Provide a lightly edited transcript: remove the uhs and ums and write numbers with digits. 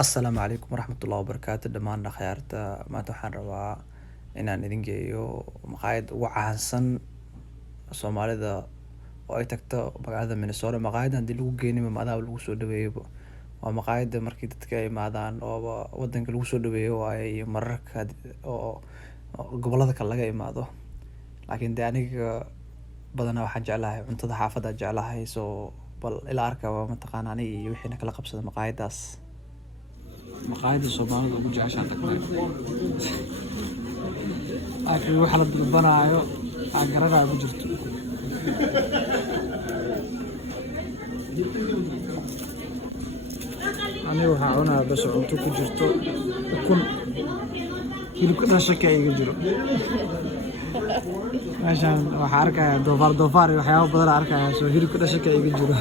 Asalaamu calaykum waraxmatullaahi wabarakaatu dhammaan akhyaarta maanta waxaan rabaa inaan idin geeyo maqaayad ugu caansan Soomaalida oo ay tagto magaalada Minnesota. Maqaayadan hadii lagu geenimo madaama lagu soo dhaweeyo waa maqaayada markii dadka ay imaadaan oo wadanka lagu soo dhaweeyo ay mararka gobolada kale laga imaado. Laakiin dee aniga badanaa waxaan jeclahay cuntada xaafadda jeclahay soo bal ila arka waa mataqaana aniga iyo wixii kala qabsada maqaayadaas. maqaayada Soomaalida ugu jeceshaan tagnay laakiin waxa la dalbanaayo aan garanayo ma jirto. aniga waxaa cunaa bas cunto ku jirto ukun hilibka dhashaka iga jiro. meeshaan waxaa arkaya doofaar iyo waxyaabo badan arkaya soo hilibka dhashaka iga jiro.